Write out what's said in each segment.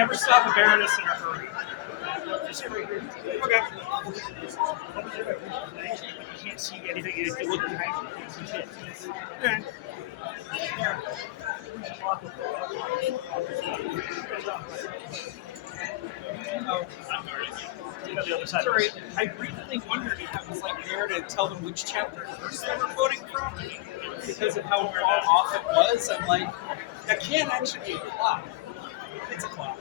Never stop a baroness in a hurry. Just sit right here. Okay. You can't see anything. You just look behind you. Okay. Oh, on the other side. Sorry, I briefly wondered if it was like there to tell them which chapter and verse they were quoting from, because of how far off it was. I'm like, that can't actually be a clock. It's a clock.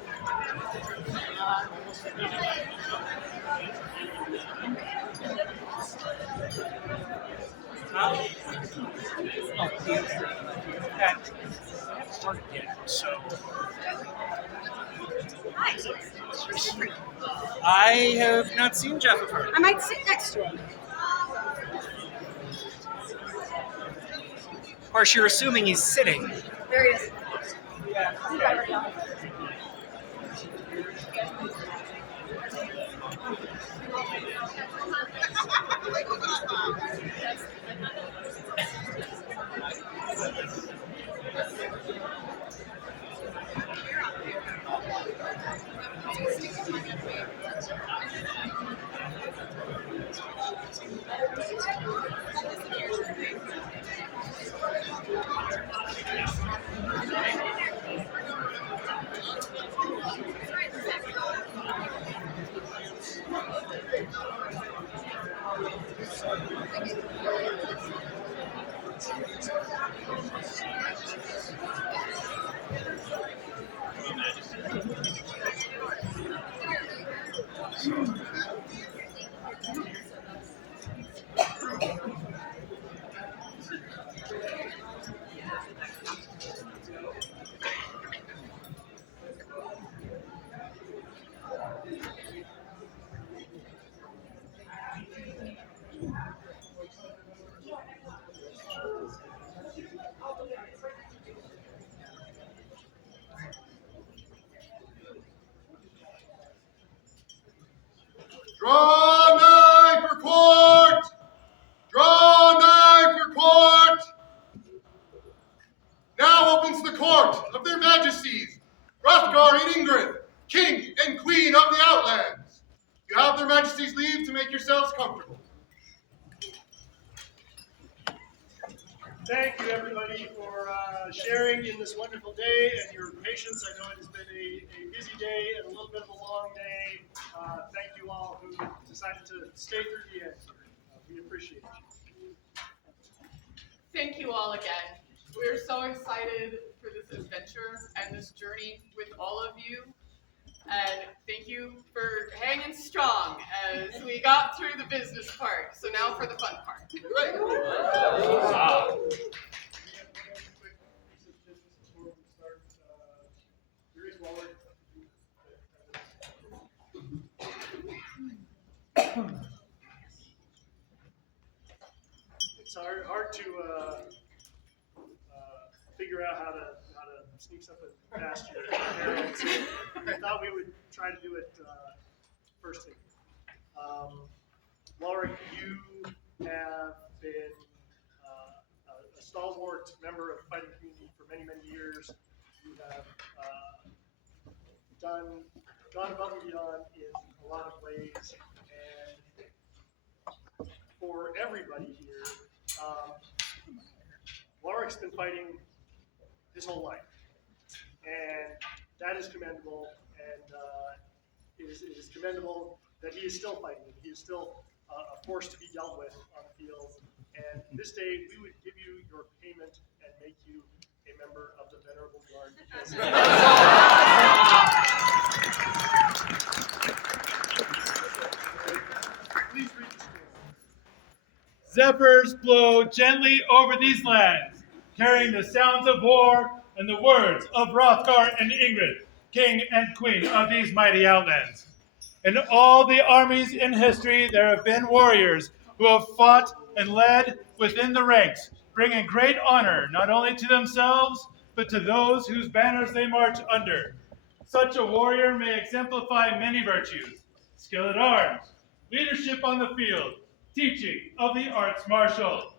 Oh, yeah. That started yet, so. Hi. I have not seen Jeff of her. I might sit next to him. Of course, you're assuming he's sitting. There he is. Yeah. He's right now. Draw nigh for court! Draw nigh for court! Now opens the court of their majesties, Hrothgar and Ingrid, king and queen of the Outlands. You have their majesties' leave to make yourselves comfortable. Thank you, everybody, for sharing in this wonderful day and your patience. I know it has been a busy day and a little bit of a long day. Thank you all who decided to stay through the end. We appreciate you. Thank you all again. We're so excited for this adventure and this journey with all of you. And thank you for hanging strong as we got through the business part. So now for the fun part. It's hard to figure out how to sneak something past you. So I thought we would try to do it first thing. Laura, you have been a stalwart member of the fighting community for many, many years. You have gone above and beyond in a lot of ways, and for everybody here, Larik's been fighting his whole life, and that is commendable, and it is commendable that he is still fighting. He is still a force to be dealt with on the field, and this day we would give you your payment and make you a member of the Venerable Guard. Please read the scroll. Zephyrs blow gently over these lands, carrying the sounds of war and the words of Hrothgar and Ingrid, king and queen of these mighty outlands. In all the armies in history, there have been warriors who have fought and led within the ranks, bringing great honor not only to themselves, but to those whose banners they march under. Such a warrior may exemplify many virtues: skill at arms, leadership on the field, teaching of the arts martial.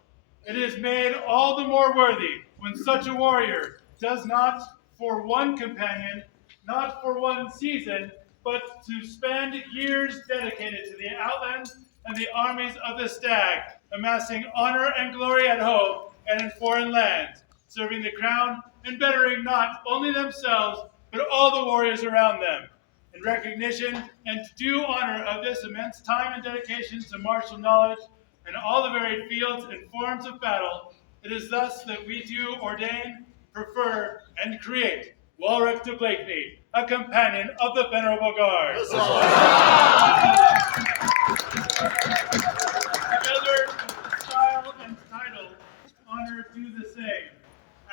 It is made all the more worthy when such a warrior does not, for one companion, not for one season, but to spend years dedicated to the Outlands and the armies of the Stag, amassing honor and glory at home and in foreign lands, serving the crown and bettering not only themselves, but all the warriors around them. In recognition and due honor of this immense time and dedication to martial knowledge and all the varied fields and forms of battle, it is thus that we do ordain, prefer, and create Walrick de Blakeney, a companion of the Venerable Guard. Together, style and title, honor do the same.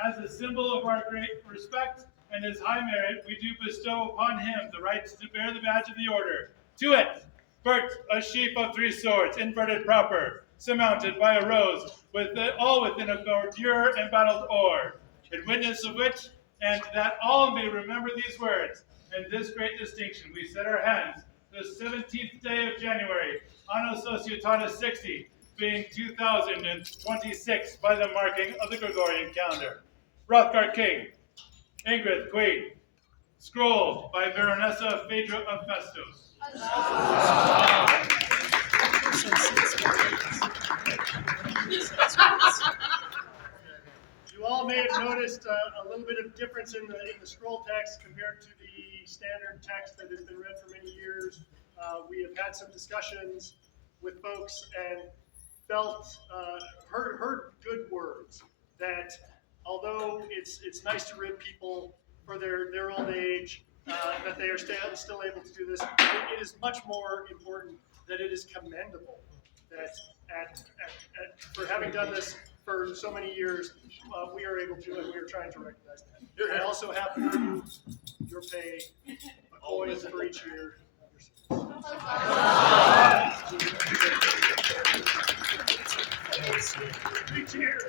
As a symbol of our great respect and his high merit, we do bestow upon him the right to bear the badge of the order. To it, Bert, a sheaf of 3 swords, inverted proper, surmounted by a rose, all within a bordure and battled ore, in witness of which, and that all may remember these words, and this great distinction, we set our hands the 17th day of January, Anno Societatis 60, being 2026 by the marking of the Gregorian calendar. Hrothgar King, Ingrid Queen, scroll by Baronessa Phaedra of Festus. You all may have noticed a little bit of difference in the scroll text compared to the standard text that has been read for many years. We have had some discussions with folks and heard good words that although it's nice to rid people for their old age, that they are still able to do this, it is much more important that it is commendable that for having done this for so many years, we are able to, and we are trying to recognize that. I also have for you your pay, a coin for each year of your service. 3 cheers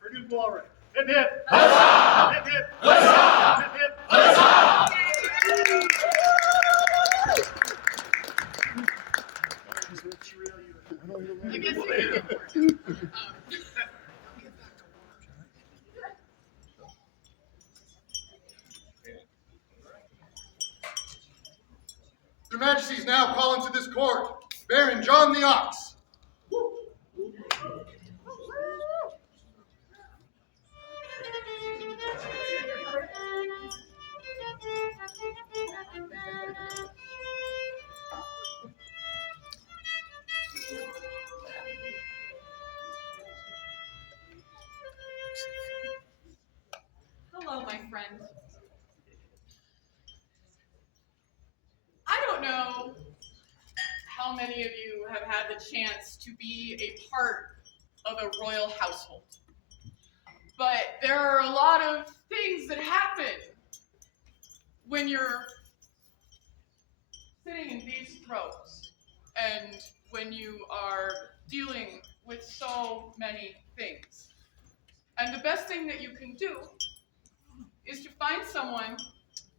for New Walrick. Hip hip! Huzzah! Hip hip! Huzzah! Hip hip! Huzzah! I guess you can get more. Your Majesties now call into this court Baron John the Ox. Hello, my friend. I don't know how many of you have had the chance to be a part of a royal household, but there are a lot of things that happen when you're sitting in these thrones and when you are dealing with so many things. And the best thing that you can do is to find someone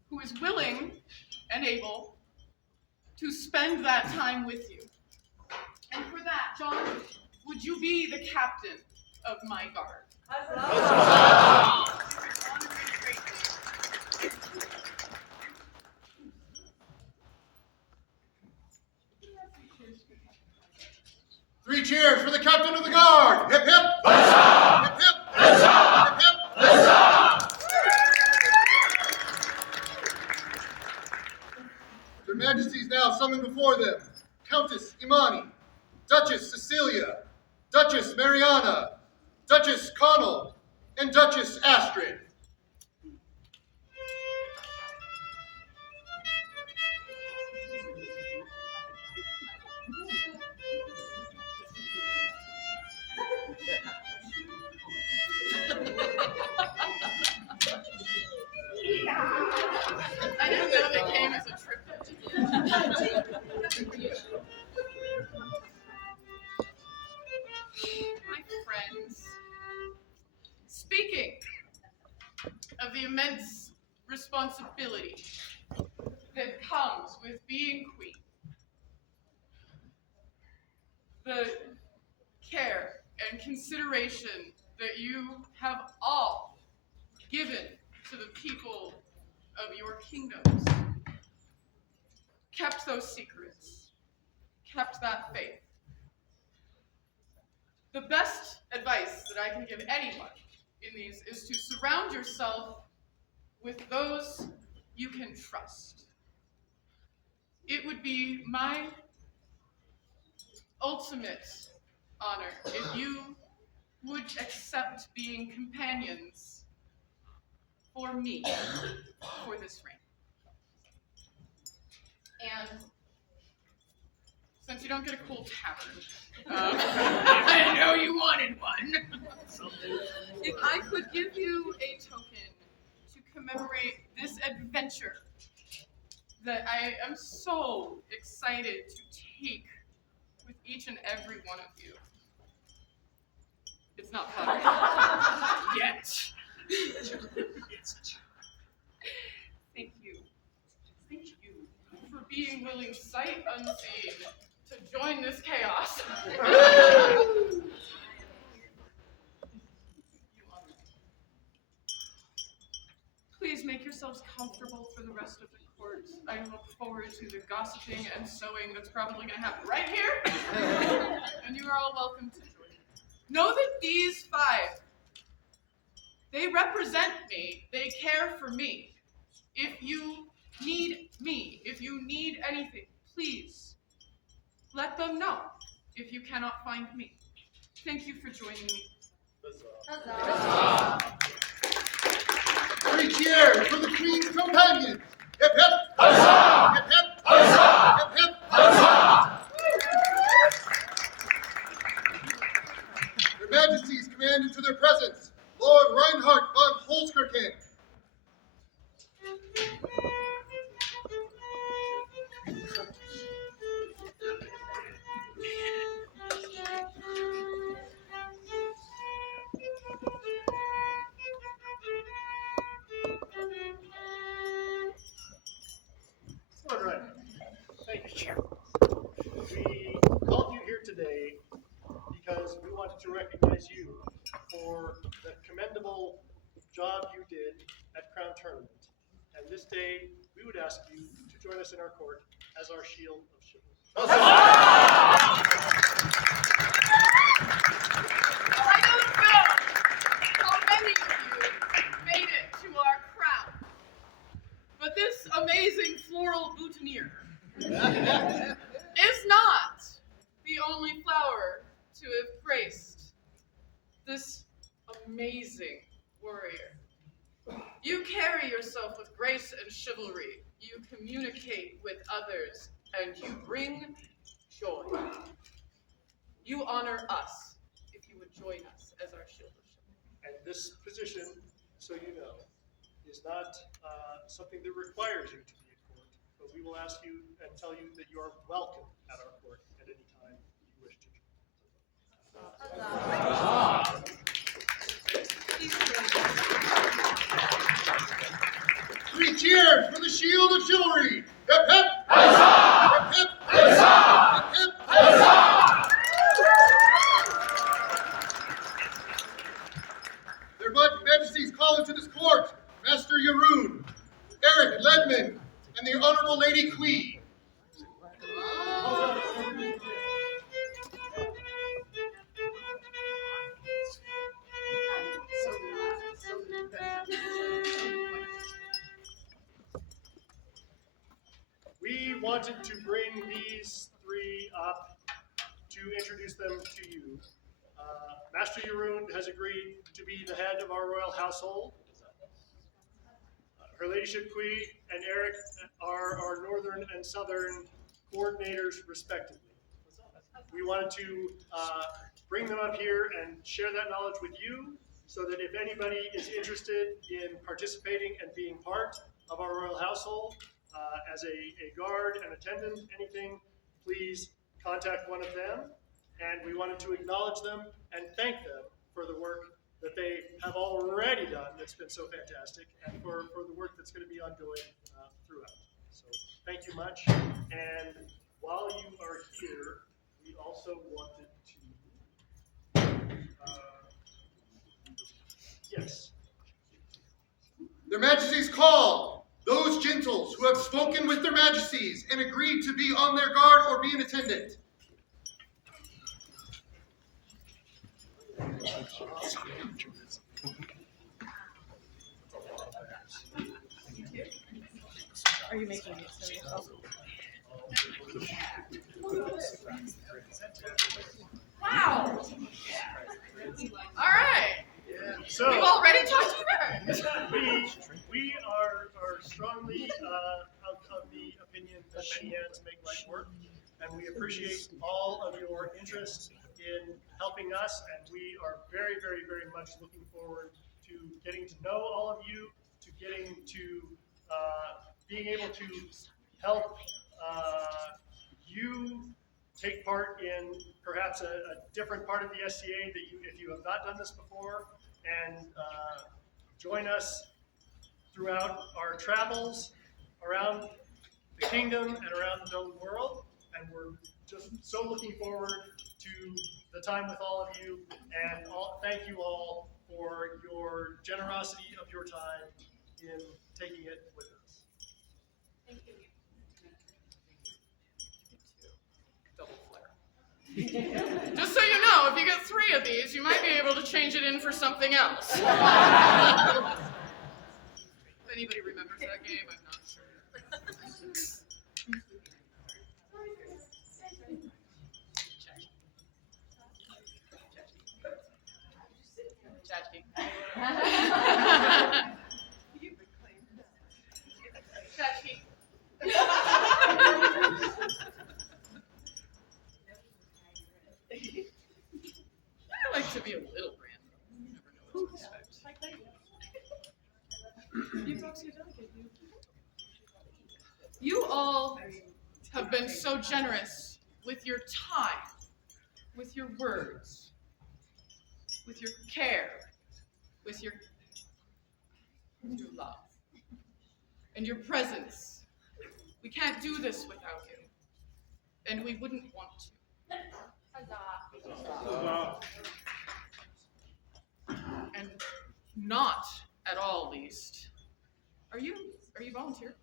who is willing and able to spend that time with you. And for that, John, would you be the captain of my guard? Three cheers for the captain of the guard. Hip hip! Huzzah! Hip hip! Huzzah! Hip hip! Huzzah! Their Majesties now summon before them Countess Imani, Duchess Cecilia, Duchess Mariana, Duchess Connell, and Duchess Astrid. I didn't know they came as a triplet. My friends, speaking of the immense responsibility that comes with being queen, the care and consideration that you have all given to the people of your kingdoms, kept those secrets, kept that faith. The best advice that I can give anyone in these is to surround yourself with those you can trust. It would be my ultimate honor if you would accept being companions for me for this reign. And since you don't get a cool tavern, I know you wanted one. If I could give you a token to commemorate this adventure that I am so excited to take with each and every one of you. It's not butter. Yet. Thank you. Thank you for being willing, sight unseen, to join this chaos. Please make yourselves comfortable for the rest of the court. I look forward to the gossiping and sewing that's probably going to happen right here. And you are all welcome to join me. Know that these five, they represent me. They care for me. If you need me, if you need anything, please let them know if you cannot find me. Thank you for joining me. Huzzah! Three cheers for the Queen's companions! Hip hip! Huzzah! Hip hip! Huzzah! Hip hip! Huzzah! Your Majesties command into their presence, Lord Reinhard von Holzkirchen. All right. Thank you. We called you here today because we wanted to recognize you for the commendable job you did at Crown Tournament. And this day, we would ask you to join us in our court as our shield of chivalry. I don't know how many of you made it to our crown, but this amazing floral boutonniere is not the only flower to have graced this amazing warrior. You carry yourself with grace and chivalry. You communicate with others, and you bring joy. You honor us if you would join us as our shield of chivalry. And this position, so you know, is not something that requires you to be at court, but we will ask you and tell you that you are welcome at our court at any time you wish to join. Three cheers for the shield of chivalry! Hip hip! Huzzah! Hip hip! Huzzah! Hip hip! Huzzah! Their Majesties call into this court Master Yaroon, Eric Ledman, and the Honorable Lady Quee. We wanted to bring these three up to introduce them to you. Master Yaroon has agreed to be the head of our royal household. Her Ladyship Quee and Eric are our northern and southern coordinators, respectively. We wanted to bring them up here and share that knowledge with you so that if anybody is interested in participating and being part of our royal household, as a guard, an attendant, anything, please contact one of them. And we wanted to acknowledge them and thank them for the work that they have already done that's been so fantastic, and for the work that's going to be ongoing throughout. So thank you much. And while you are here, we also wanted to, yes. Their Majesties call the who have spoken with their majesties and agreed to be on their guard or be in attendant. Are you making it so yourself? Wow. All right. So We've already talked to you guys. we are strongly of the opinion that many hands make life work, and we appreciate all of your interest in helping us, and we are very, very, very much looking forward to getting to know all of you, to getting to being able to help you take part in perhaps a different part of the SCA that if you have not done this before, and join us throughout our travels around the kingdom and around the known world. And we're just so looking forward to the time with all of you, and thank you all for your generosity of your time in taking it with us. Thank you. Double flare. Just so you know, if you get 3 of these, you might be able to change it in for something else. If anybody remembers that game, I'm not sure. Chachi. I like to be a little random. You never know what to expect. You all have been so generous with your time, with your words, with your care, with your love, and your presence. We can't do this without you, and we wouldn't want to. And not at all least. Are you volunteering?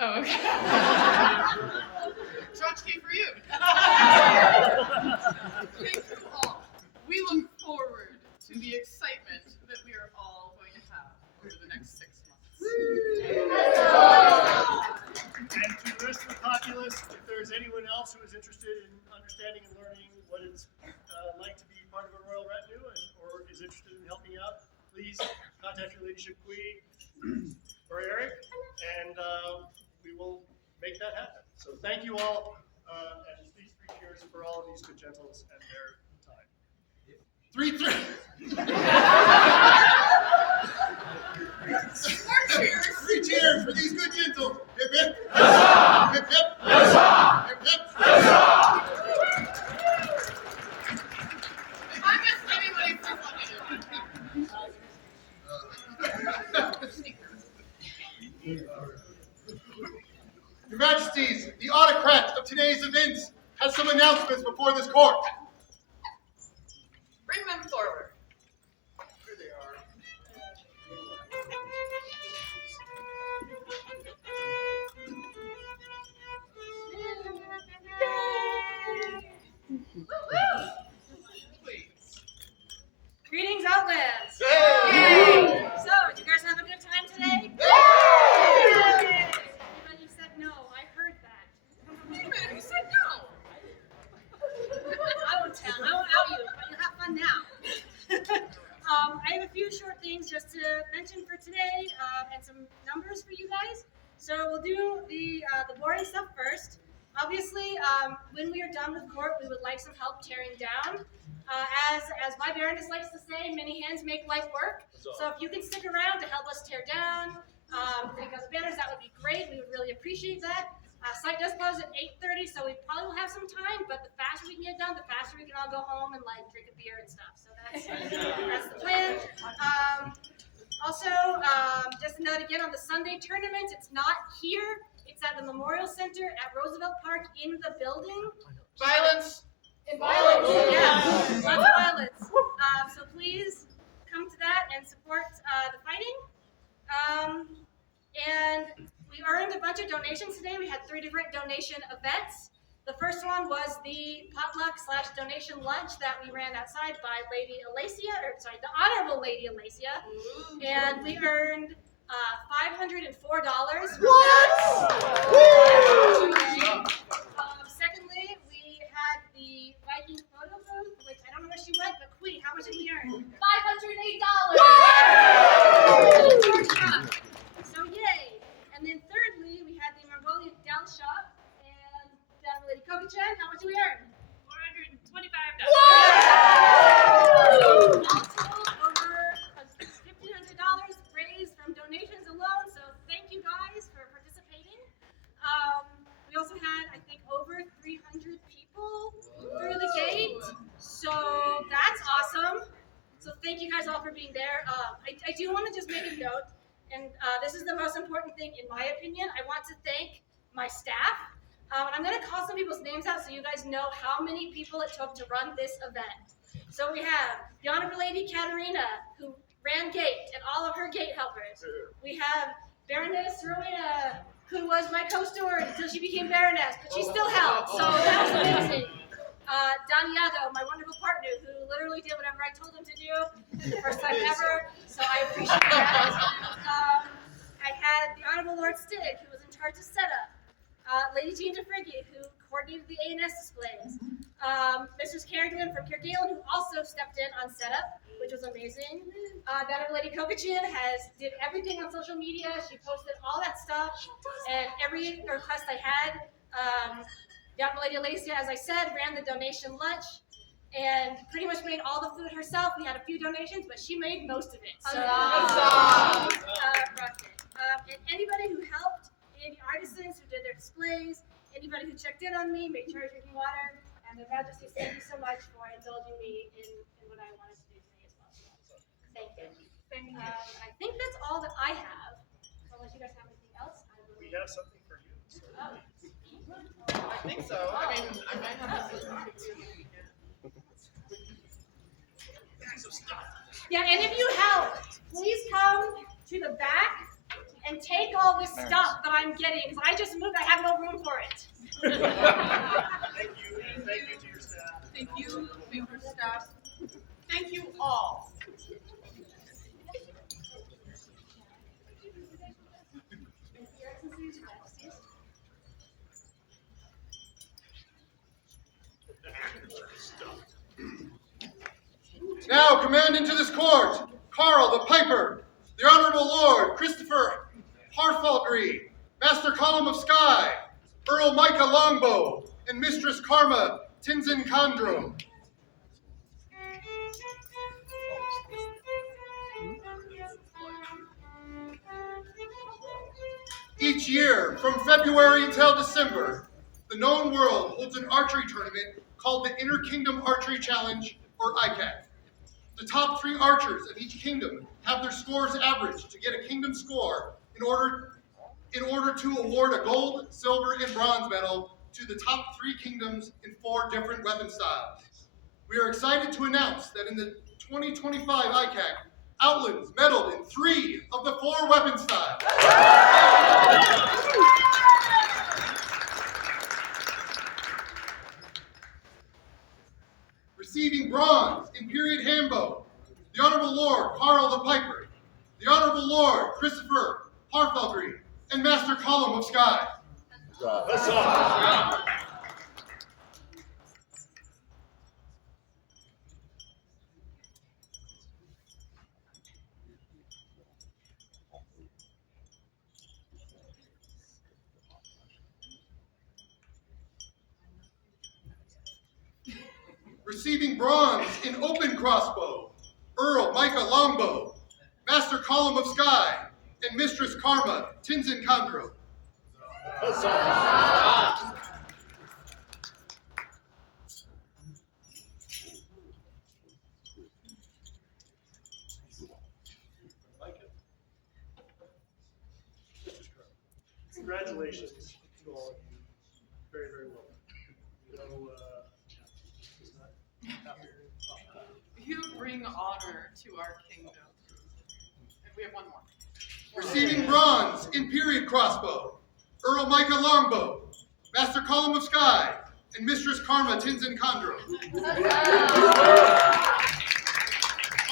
Oh, okay. Tchotchke for you. Thank you all. We look forward to the excitement that we are all going to have over the next 6 months. And to the rest of the populace, if there's anyone else who is interested in understanding and learning what it's like to be part of a royal retinue or is interested in helping out, please contact your ladyship Queen or Eric, and we will make that happen. So thank you all, and please 3 cheers for all of these good gentles and their time. 3, 3. More cheers. 3 cheers for these good gentles. Hip hip. Hip hip. Hip hip. If I missed anybody, please let me know. Your Majesties, the autocrat of today's events has some announcements before this court. Bring them forward. Here they are. Please. Greetings, Outlands! Yay! So, did you guys have a good time today? Yay! Everybody said no. I heard that. Wait a minute, who said no? I won't tell. I won't out you, but you have fun now. I have a few short things just to mention for today, and some numbers for you guys. So we'll do the boring stuff first. Obviously, when we are done with court, we would like some help tearing down. As my Baroness likes to say, many hands make life work. So if you can stick around to help us tear down, take out the banners, that would be great. We would really appreciate that. Site does close at 8:30, so we probably will have some time, but the faster we can get done, the faster we can all go home and like drink a beer and stuff. So that's the plan. Also, just a note again on the Sunday tournament, it's not here. It's at the Memorial Center at Roosevelt Park in the building. Violence. Violence. Yeah, lots of violence. So please come to that and support the fighting. And bunch of donations today. We had 3 different donation events. The first one was the potluck/donation lunch that we ran outside by Lady Alacia, the Honorable Lady Alacia, and we earned $504. Secondly, we had the Viking photo booth, which I don't know where she went, but Queen, how much did we earn? $508. So yay! And then thirdly, we had the Mongolian Dell shop and that Lady Koki-chan. How much did we earn? $425. All told, over $1,500 raised from donations alone. So thank you guys for participating. We also had, I think, over 300 people through the gate. So that's awesome. So thank you guys all for being there. I do want to just make a note, and this is the most important thing in my opinion. I want to thank my staff. And I'm going to call some people's names out so you guys know how many people it took to run this event. So we have the Honorable Lady Katerina, who ran gate, and all of her gate helpers. We have Baroness Rowena, who was my co-steward until she became Baroness, but she still helped, so that was amazing. Daniago, my wonderful partner, who literally did whatever I told him to do, the first time ever, so I appreciate that. I had the Honorable Lord Stig, who was in charge of setup. Lady Jean DeFriggy, who coordinated the A&S displays. Mrs. Kerrigan from Kerguelen, who also stepped in on setup, which was amazing. That Lady Koki-chan did everything on social media. She posted all that stuff, and every request I had. The Honorable Lady Alacia, as I said, ran the donation lunch and pretty much made all the food herself. We had a few donations, but she made most of it. So, and anybody who helped, any artisans who did their displays, anybody who checked in on me, made sure I was drinking water, and Their Majesties, thank you so much for indulging me in what I wanted to do today as well. So, thank you. I think that's all that I have. So unless you guys have anything else, I will. We have something for you. So. I think so. I mean, I might have this. Yeah, and if you help, please come to the back and take all this stuff that I'm getting, because I just moved, I have no room for it. Thank you. Thank you to your staff. Thank you, your staff. Thank you all. Now command into this court, Carl the Piper, the Honorable Lord Christopher Harfaldry, Master Column of Sky, Earl Micah Longbow, and Mistress Karma Tinzin Kandro. Each year, from February till December, the known world holds an archery tournament called the Inter-Kingdom Archery Challenge, or ICAC. The top 3 archers of each kingdom have their scores averaged to get a kingdom score in order to award a gold, silver, and bronze medal to the top 3 kingdoms in 4 different weapon styles. We are excited to announce that in the 2025 ICAC, Outlands medaled in 3 of the 4 weapon styles. Receiving bronze in period handbow, the Honorable Lord Carl the Piper, the Honorable Lord Christopher Harfaldry, and Master Column of Sky. Receiving bronze in open crossbow, Earl Micah Longbow, Master Column of Sky, and Mistress Karma Tinzin Kandro. Congratulations to all of you. Very, very well. You bring honor to our kingdom. And we have one more. Receiving bronze in period crossbow, Earl Micah Longbow, Master Column of Sky, and Mistress Karma Tinsin Chondro.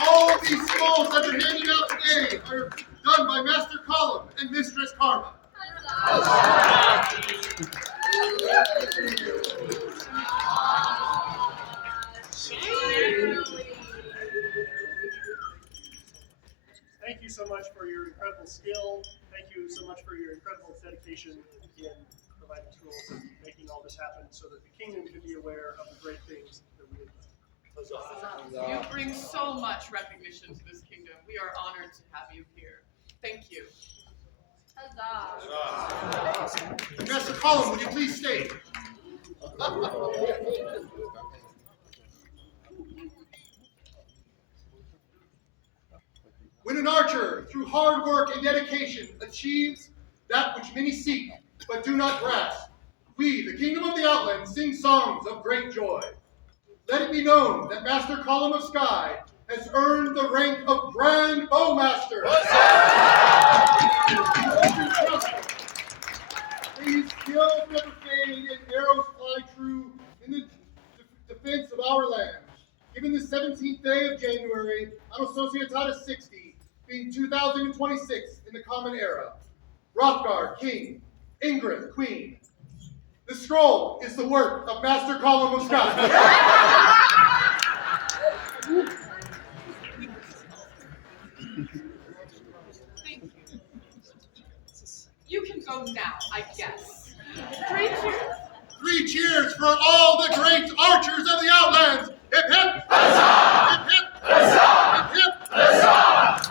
All of these scrolls that are handed out today are done by Master Column and Mistress Karma. Thank you so much for your incredible skill. Thank you so much for your incredible dedication in providing tools and making all this happen so that the kingdom can be aware of the great things that we have done. You bring so much recognition to this kingdom. We are honored to have you here. Thank you. Master Column, would you please stay? When an archer, through hard work and dedication, achieves that which many seek but do not grasp, we, the Kingdom of the Outlands, sing songs of great joy. Let it be known that Master Column of Sky has earned the rank of Grand Bowmaster. These skills never fade and arrows fly true in the defense of our land. Given the 17th day of January, Anno Societatis 60, being 2026 in the Common Era, Hrothgar, King, Ingrid, Queen. The scroll is the work of Master Column of Sky. Thank you. You can go now, I guess. 3 cheers. 3 cheers for all the great archers of the Outlands. Hip hip! Huzzah! Hip hip! Huzzah! Hip hip! Huzzah!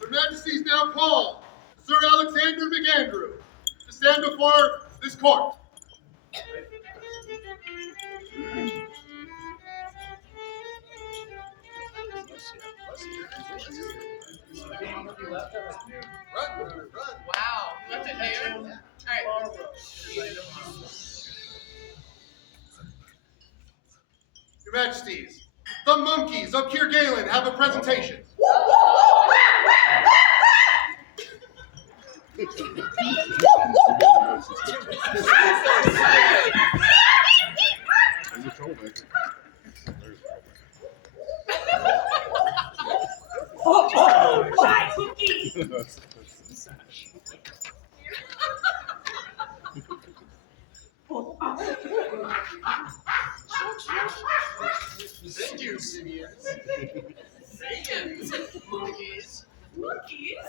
Her Majesty's now called Sir Alexander McAndrew to stand before this court. Wow. You left it there? All right. Your Majesties, the monkeys of Kirgalen have a presentation. Thank you, Simians. Seconds. Monkeys. Monkeys?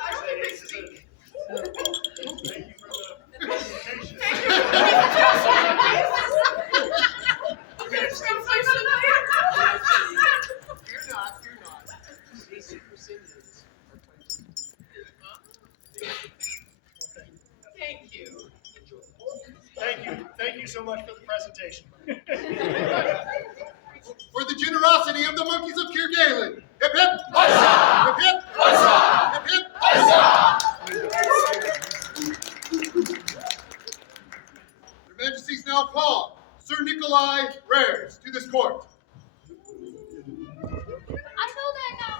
I don't think they speak. Thank you for the presentation. Thank you for the presentation. I'll get a translation later. You're not. These super Simians are plenty. Thank you. Thank you so much for the presentation. For the generosity of the monkeys of Kirgalen. Hip hip! Huzzah! Hip hip! Huzzah! Hip hip! Huzzah! Your Majesties now call Sir Nikolai Rares to this court. I know that now.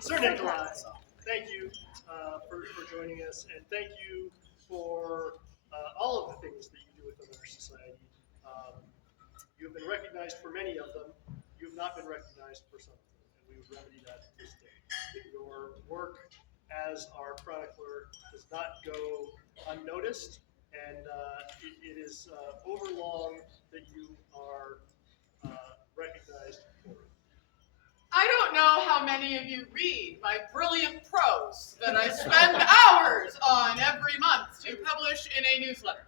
Sir Nikolai, thank you for joining us, and thank you for all of the things that you do within our society. You have been recognized for many of them. You have not been recognized for some of them, and we would remedy that this day. Your work as our chronicler does not go unnoticed, and it is overlong that you are recognized for it. I don't know how many of you read my brilliant prose that I spend hours on every month to publish in a newsletter.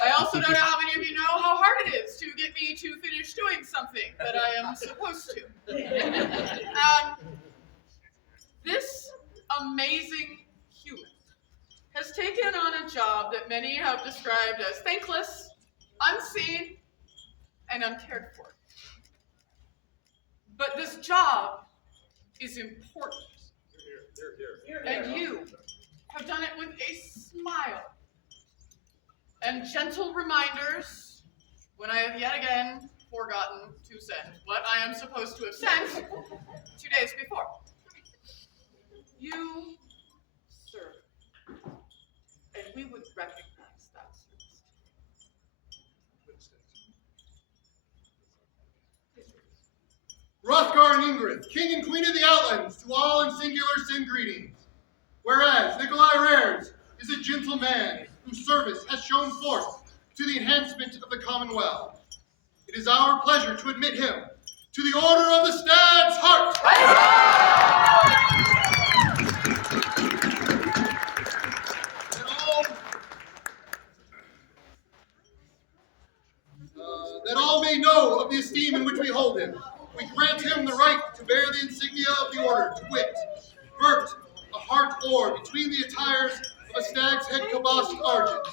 I also don't know how many of you know how hard it is to get me to finish doing something that I am supposed to. This amazing human has taken on a job that many have described as thankless, unseen, and uncared for. But this job is important. And you have done it with a smile and gentle reminders when I have yet again forgotten to send what I am supposed to have sent 2 days before. You serve, and we would recognize that service. Hrothgar and Ingrid, King and Queen of the Outlands, to all in singular send greetings. Whereas Nikolai Rares is a gentle man whose service has shown forth to the enhancement of the Commonwealth. It is our pleasure to admit him to the Order of the Stag's Heart. That all may know of the esteem in which we hold him. We grant him the right to bear the insignia of the order, to wit, vert, a heart or between the attires of a stag's head cabossed argent,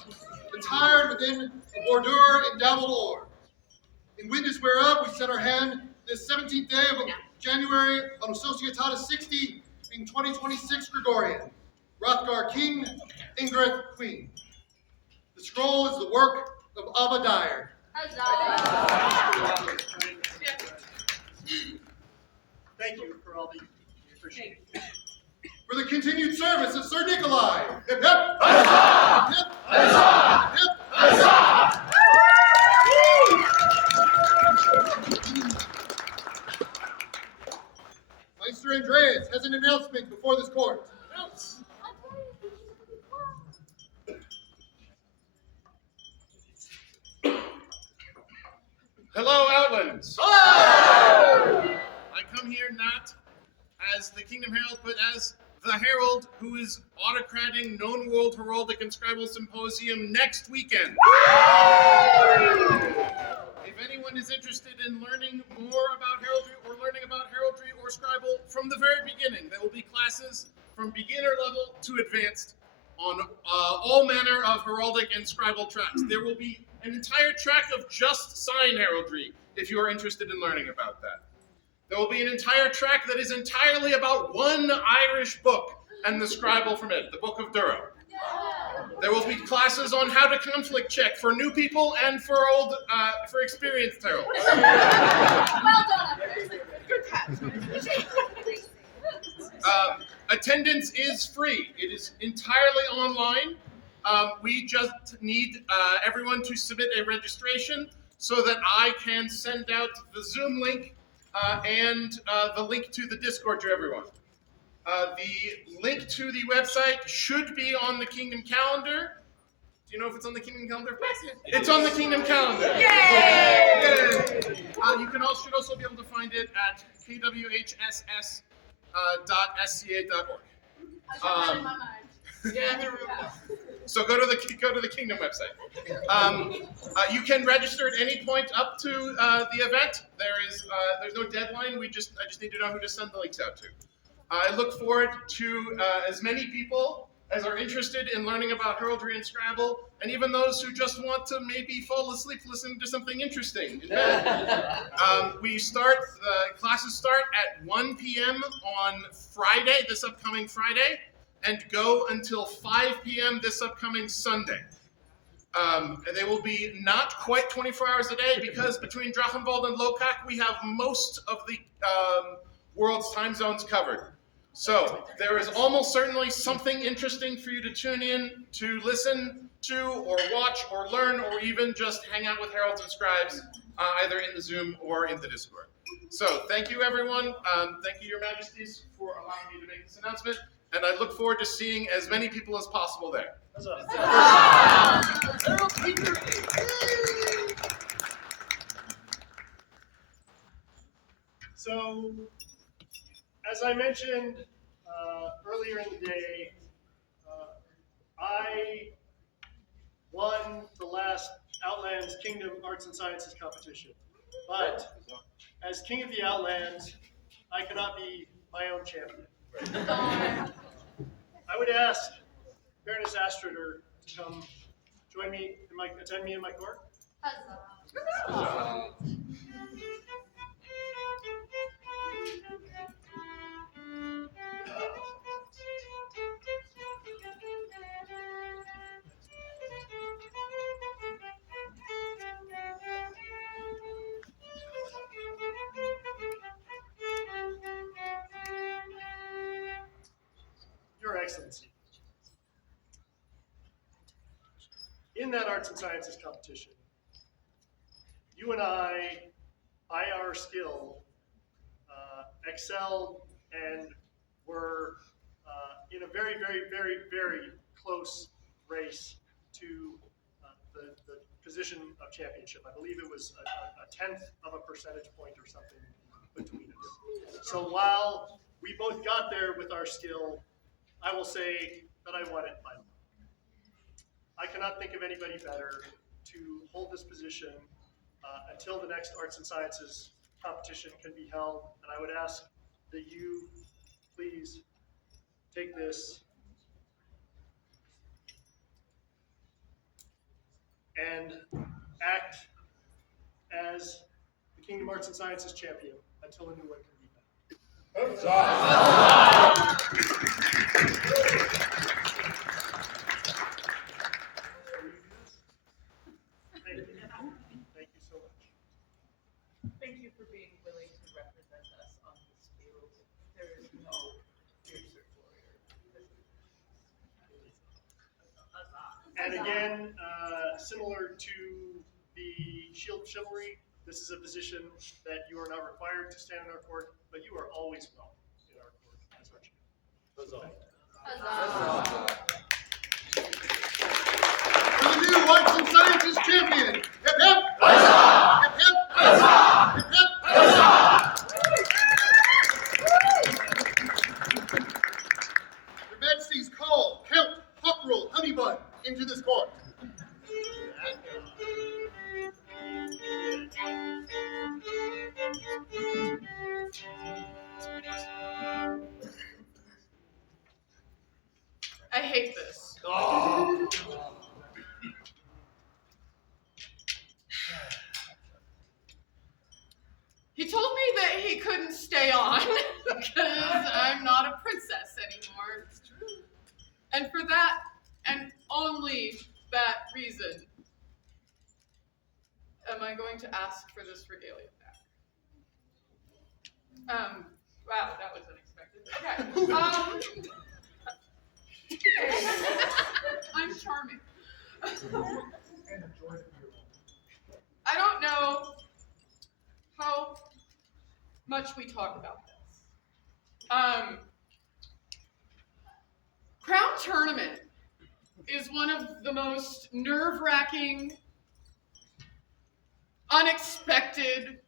attired within a bordure and dabbled ore. In witness whereof we set our hand this 17th day of January on Associatada 60, being 2026 Gregorian. Hrothgar King, Ingrid Queen. The scroll is the work of Abba Dyer. Thank you for all the appreciate it. For the continued service of Sir Nikolai. Hip hip! Huzzah! Hip hip! Huzzah! Hip hip! Huzzah! Meister Andreas has an announcement before this court. Hello, Outlands. Hello! I come here not as the Kingdom Herald, but as the Herald who is autocrating Known World Heraldic and Scribal Symposium next weekend. If anyone is interested in learning more about heraldry or learning about heraldry or scribal from the very beginning, there will be classes from beginner level to advanced on all manner of heraldic and scribal tracks. There will be an entire track of just sign heraldry if you are interested in learning about that. There will be an entire track that is entirely about one Irish book and the scribal from it, the Book of Durham. There will be classes on how to conflict check for new people and for experienced heralds. Well done. Attendance is free. It is entirely online. We just need everyone to submit a registration so that I can send out the Zoom link and the link to the Discord to everyone. The link to the website should be on the Kingdom calendar. Do you know if it's on the Kingdom calendar? It's on the Kingdom calendar. Yay! You should also be able to find it at kwhss.sca.org. So go to the Kingdom website. You can register at any point up to the event. There's no deadline. I just need to know who to send the links out to. I look forward to as many people as are interested in learning about heraldry and Scrabble, and even those who just want to maybe fall asleep listening to something interesting in bed. The classes start at 1 p.m. on Friday, this upcoming Friday, and go until 5 p.m. this upcoming Sunday. They will be not quite 24 hours a day because between Drachenwald and Lokak, we have most of the world's time zones covered. So there is almost certainly something interesting for you to tune in, to listen to, or watch, or learn, or even just hang out with heralds and scribes, either in the Zoom or in the Discord. So thank you, everyone. Thank you, Your Majesties, for allowing me to make this announcement. And I look forward to seeing as many people as possible there. So, as I mentioned earlier in the day, I won the last Outlands Kingdom Arts and Sciences competition. But as King of the Outlands, I cannot be my own champion. I would ask Baroness Astrader to come join me attend me in my court. Excellency, in that arts and sciences competition, you and I, by our skill, excelled and were in a very, very, very, very close race to the position of championship. I believe it was a tenth of a percentage point or something between us. So while we both got there with our skill, I will say that I won it by luck. I cannot think of anybody better to hold this position until the next arts and sciences competition can be held. And I would ask that you please take this and act as the Kingdom Arts and Sciences champion until a new one can be found. Thank you. Thank you so much. Thank you for being willing to represent us on this field. There is no fiercer warrior than you. And again, similar to the Shield of Chivalry, this is a position that you are not required to stand in our court, but you are always welcome in our court as our champion. For the new Arts and Sciences champion, hip hip! Hip hip! Hip hip! Your Majesty's call Count Cockerel Honeybun into this court. I hate this. He told me that he couldn't stay on because I'm not a princess anymore. And for that, and only that reason, am I going to ask for this regalia back. Wow, that was unexpected. Okay. I'm charming. I don't know how much we talk about this. Crown Tournament is one of the most nerve-wracking, unexpected,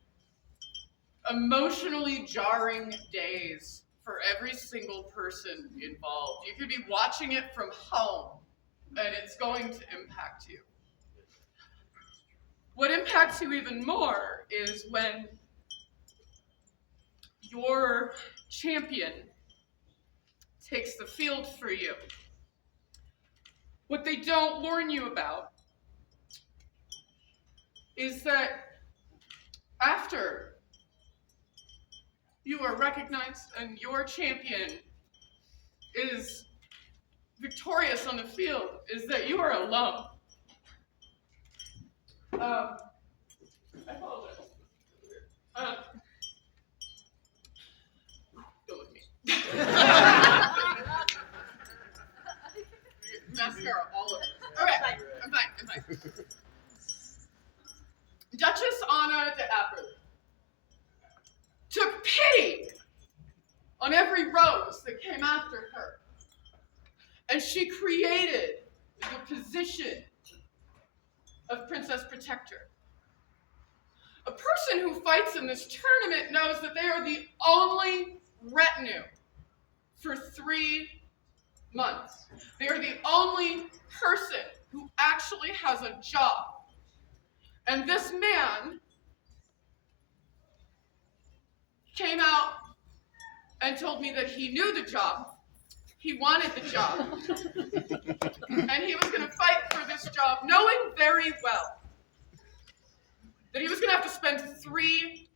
emotionally jarring days for every single person involved. You could be watching it from home, and it's going to impact you. What impacts you even more is when your champion takes the field for you. What they don't warn you about is that after you are recognized and your champion is victorious on the field, is that you are alone. I apologize. Don't look at me. Mascara all over. Okay, I'm fine. Duchess Anna de Apperly took pity on every rose that came after her. And she created the position of Princess Protector. A person who fights in this tournament knows that they are the only retinue for 3 months. They are the only person who actually has a job. And this man came out and told me that he knew the job, he wanted the job, and he was going to fight for this job, knowing very well that he was going to have to spend 3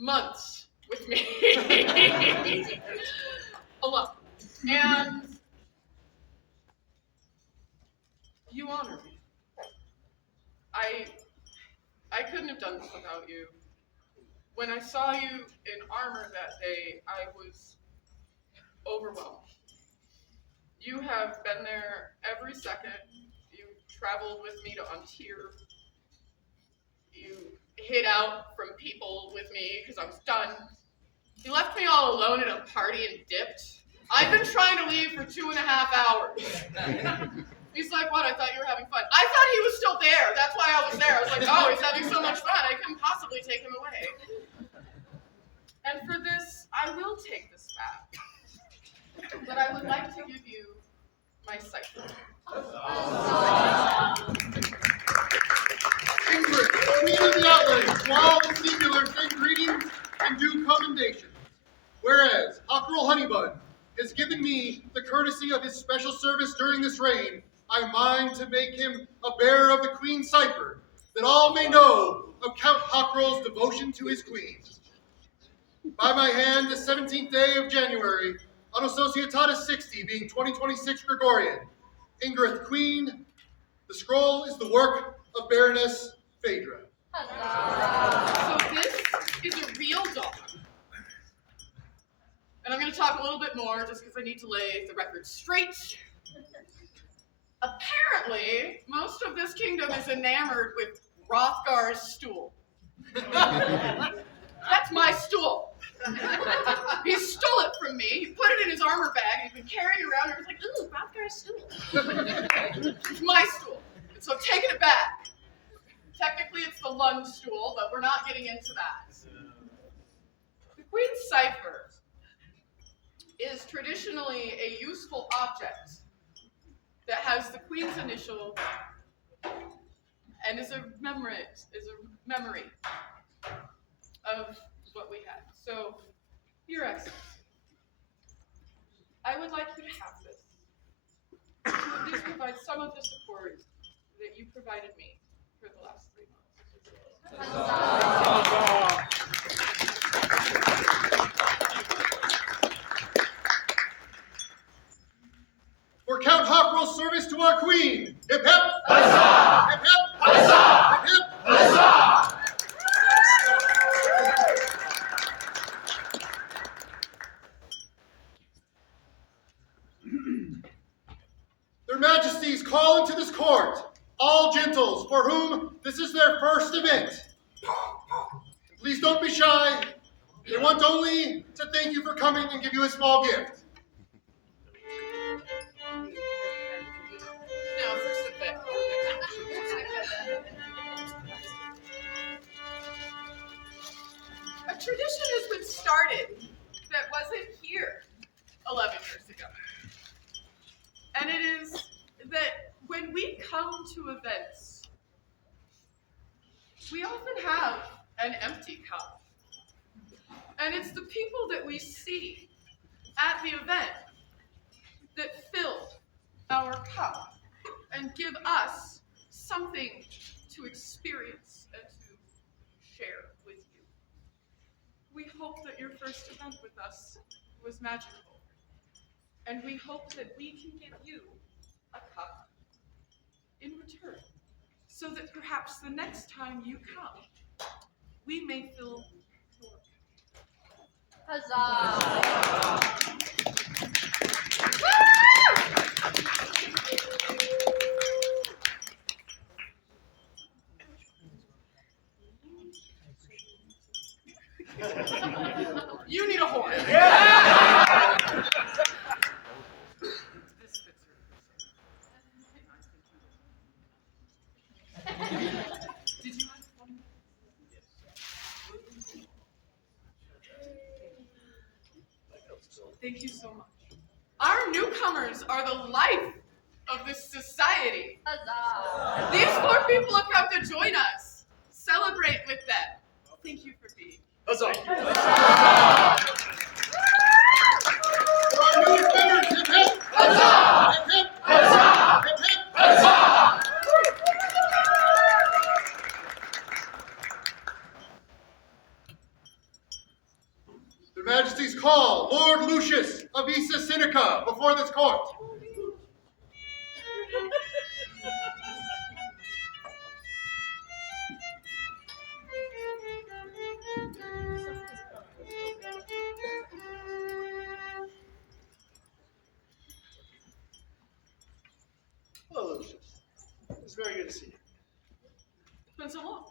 months with me alone. And you honor me. I couldn't have done this without you. When I saw you in armor that day, I was overwhelmed. You have been there every second. You traveled with me to Untier. You hid out from people with me because I was done. You left me all alone at a party and dipped. I've been trying to leave for 2.5 hours. He's like, what? I thought you were having fun. I thought he was still there. That's why I was there. I was like, oh, he's having so much fun. I couldn't possibly take him away. And for this, I will take this back. But I would like to give you my cipher. Ingrid, Queen of the Outlands, to all the singular send greetings and due commendation. Whereas Hockerel Honeybun has given me the courtesy of his special service during this reign, I am mind to make him a bearer of the Queen's cipher, that all may know of Count Hockerel's devotion to his queen. By my hand, the 17th day of January, on Associatatis 60, being 2026 Gregorian, Ingrid Queen, the scroll is the work of Baroness Phaedra. So this is a real dog. And I'm going to talk a little bit more just because I need to lay the record straight. Apparently, most of this kingdom is enamored with Hrothgar's stool. That's my stool. He stole it from me. He put it in his armor bag, and he's been carrying it around, and he's like, ooh, Hrothgar's stool. It's my stool. And so I'm taking it back. Technically, it's the Lund stool, but we're not getting into that. The Queen's cipher is traditionally a useful object that has the Queen's initial and is a memory of what we had. So, Your Excellency, I would like you to have this to at least provide some of the support that you provided me for the last 3 months. For Count Hockerel's service to our Queen, hip hip! Huzzah! Hip hip! Huzzah! Hip hip! Huzzah! Their Majesties call into this court all gentles for whom this is their first event. Please don't be shy. They want only to thank you for coming and give you a small gift. No, first event. A tradition has been started that wasn't here 11 years ago. And it is that when we come to events, we often have an empty cup. And it's the people that we see at the event that fill our cup and give us something to experience and to share with you. We hope that your first event with us was magical, and we hope that we can give you a cup in return, so that perhaps the next time you come, we may fill your cup. Huzzah! You need a horn. This fits her. Did you like one? Thank you so much. Our newcomers are the life of this society. Huzzah! These poor people have come to join us. Celebrate with them. Thank you for being here. For our newcomers, hip hip! Huzzah! Hip hip! Huzzah! Hip hip! Huzzah! Their Majesties call Lord Lucius of Issa Sinica before this court. very good to see you. It's been so long.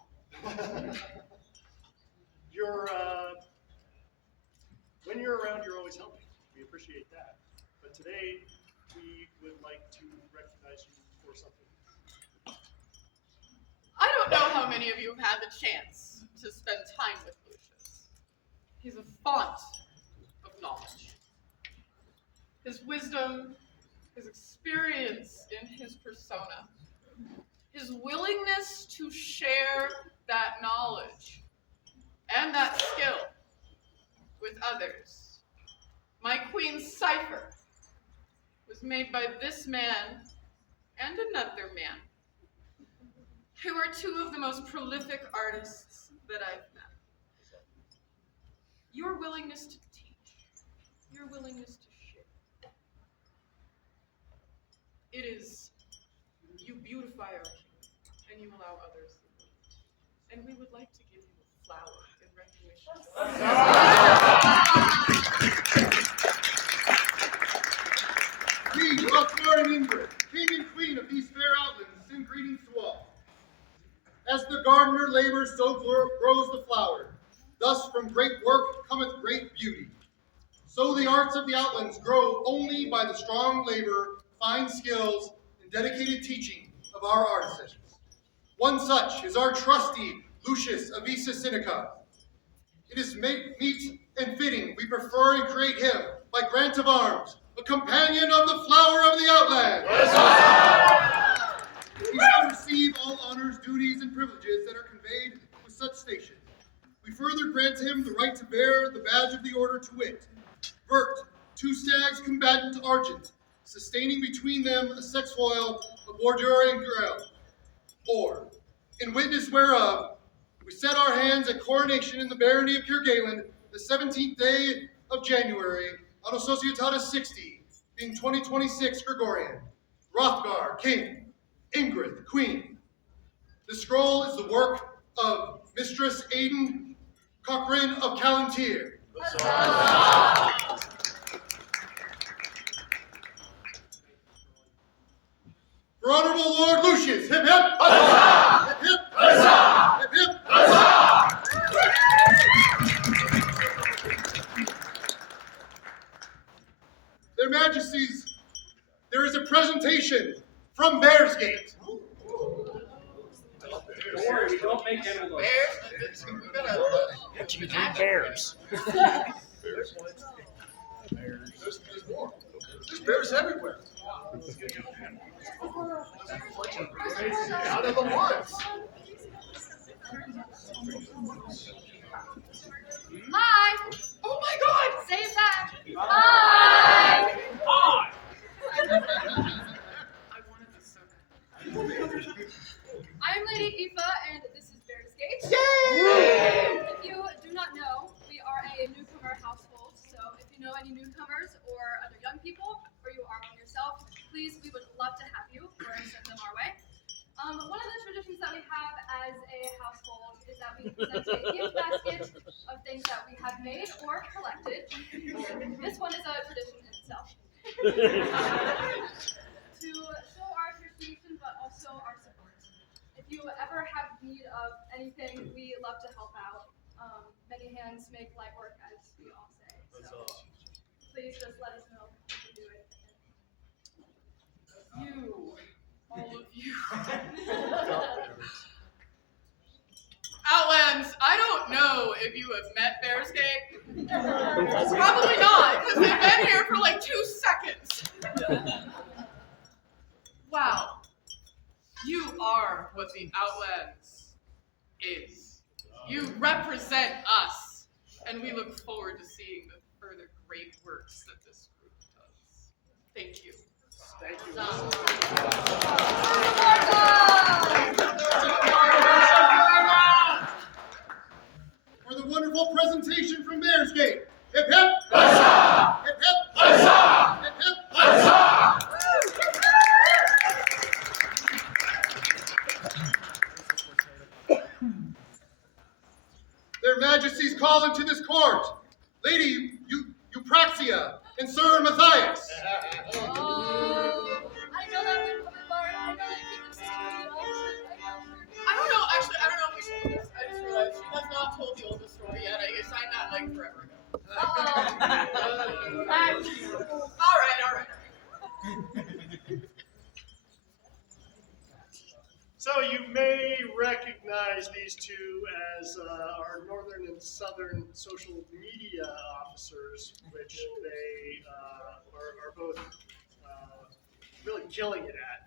When you're around, you're always helping. We appreciate that. But today, we would like to recognize you for something. I don't know how many of you have had the chance to spend time with Lucius. He's a font of knowledge. His wisdom, his experience in his persona, his willingness to share that knowledge and that skill with others. My Queen's cipher was made by this man and another man, who are two of the most prolific artists that I've met. Your willingness to teach, your willingness to share. It is, you beautify our kingdom, and you allow others to live. And we would like to give you a flower in recognition. We, Rothgar and Ingrid, king and queen of these fair outlands, send greetings to all. As the gardener labors, so grows the flower. Thus from great work cometh great beauty. So the arts of the outlands grow only by the strong labor, fine skills, and dedicated teaching of our artisans. One such is our trusty Lucius Avisa Sinica. It is meet and fitting we prefer and create him, by grant of arms, a companion of the flower of the outland. He shall receive all honors, duties, and privileges that are conveyed with such station. We further grant him the right to bear the badge of the order, to wit, vert, 2 stags combatant argent, sustaining between them a sex foil of bordure and grail. Or, in witness whereof, we set our hands at coronation in the barony of Kirgalen, the 17th day of January, Anno Societatis 60, being 2026 Gregorian. Rothgar, king. Ingrid, queen. The scroll is the work of Mistress Aidan Cochrane of Callantyre. For Honorable Lord Lucius, hip hip! Huzzah! Hip hip! Huzzah! Hip hip! Huzzah! Their Majesties, there is a presentation from Bearsgate. Don't worry, we don't make envelopes. Bears. There's more. There's bears everywhere. Out of the woods. Hi! Oh my God! Say it back. Hi! I wanted this so bad. I'm Lady Aoife, and this is Bearsgate. Yay! If you do not know, we are a newcomer household, so if you know any newcomers or other young people, or you are one yourself, please, we would love to have you, or send them our way. One of the traditions that we have as a household is that we present a gift basket of things that we have made or collected. This one is a tradition in itself. To show our appreciation, but also our support. If you ever have need of anything, we love to help out. Many hands make light work, as we all say. So please just let us know if you do it. You, all of you. Outlands, I don't know if you have met Bearsgate. Probably not, because they've been here for like 2 seconds. Wow. You are what the Outlands is. You represent us, and we look forward to seeing the further great works that this group does. Thank you. Thank you. For the wonderful presentation from Bearsgate. Hip hip! Huzzah! Hip hip! Huzzah! Hip hip! Huzzah! Their Majesties call into this court, Lady Eupraxia and Sir Matthias. I know that we're coming, Bard. I know that kingdom system. recognize these two as our northern and southern social media officers, which they are both really killing it at.